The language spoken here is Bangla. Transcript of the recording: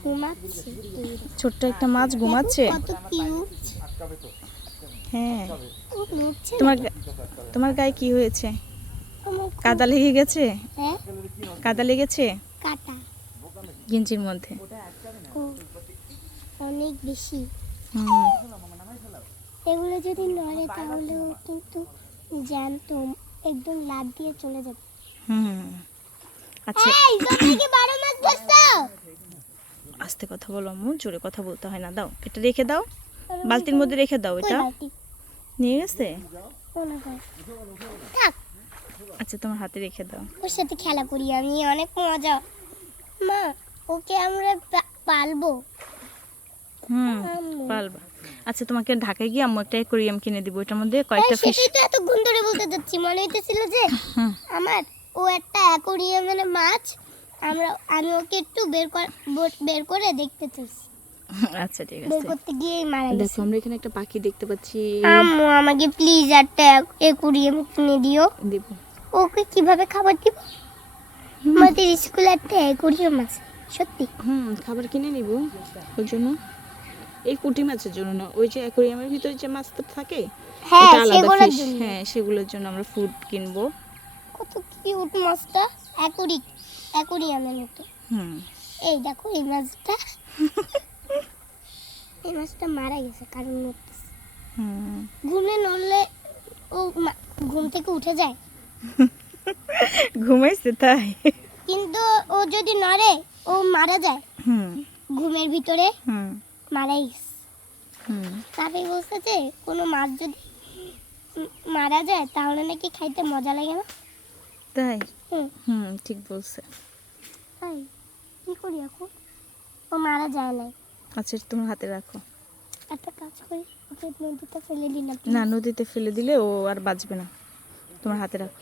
ঘুমাচ্ছে। ছোট্ট একটা মাছ ঘুমাচ্ছে। কত কিউট। হ্যাঁ, ও নড়ছে তোমার না। তোমার গায়ে কি হয়েছে? আমার কাদা লেগে গেছে? হ্যাঁ কাদা লেগেছে কাটা। গেঞ্জির মধ্যে? ও অনেক বেশি। হুম। এগুলো যদি নড়ে তাহলেও কিন্তু জ্যান্ত একদম লাফ দিয়ে চলে যাবে। হুম। আচ্ছা, এই তোমরা কি বড় মাছ ধরছো? আস্তে কথা বলো আম্মু, জোরে কথা বলতে হয় না। দাও, এটা রেখে দাও, বালতির মধ্যে রেখে দাও। কই এটা বালতি? নিয়ে গেছে। মনে হয়। থাক, আচ্ছা, তোমার হাতে রেখে দাও। ওর সাথে খেলা করি আমি, অনেক মজা। মা, ওকে আমরা পালবো। হুম, আম্মু। পারবা। আচ্ছা, তোমাকে ঢাকায় গিয়ে আম্মু একটা অ্যাকোরিয়াম কিনে দিব, এটার মধ্যে কয়েকটা ফিশ। সেটাই তো এতক্ষণ ধরে বলতে যাচ্ছি, মনে হইতেছিল যে হুম। আমার ও একটা অ্যাকোরিয়ামের মাছ, আমি ওকে একটু বের করে দেখতে চাইছি। আচ্ছা, ঠিক বের আছে। করতে গিয়েই মারা দেখো, গেছে। আমরা এখানে একটা পাখি দেখতে পাচ্ছি। আম্মু আমাকে প্লিজ একটা অ্যাকোরিয়াম কিনে দিও। দেব। ওকে কিভাবে খাবার দিব? আমাদের স্কুলে একটা অ্যাকোরিয়াম আছে, সত্যি। খাবার কিনে নিব ওর জন্য। এই পুঁটি মাছের জন্য না, ওই যে অ্যাকোরিয়ামের ভিতরে যে মাছটা থাকে, হ্যাঁ, ওটা আলাদা সেগুলোর ফিশ। জন্য। হ্যাঁ, সেগুলোর জন্য আমরা ফুড কিনবো। কত কিউট মাছটা, অ্যাকোরিয়ামের মতো। হুম। এই দেখো এই মাছটা, এই মাছটা মারা গেছে কারণ নড়তেছে। হুম। ঘুমে নড়লে ও ঘুম থেকে উঠে যায়, ঘুমাইছে তাই? কিন্তু ও যদি নড়ে ও মারা যায় হুম। ঘুমের ভিতরে, হুম। মারাই গেছে। হুম। তারপরে বলছে যে কোনো মাছ যদি মারা যায় তাহলে নাকি খাইতে মজা লাগে না। তাই? হুম, ঠিক বলছে। তাই কি করি এখন? ও মারা যায় না। আচ্ছা, তোমার হাতে রাখো। একটা কাজ করি, ওকে নদীতে ফেলে দিই না? না, নদীতে ফেলে দিলে ও আর বাঁচবে না। তোমার হাতে রাখো।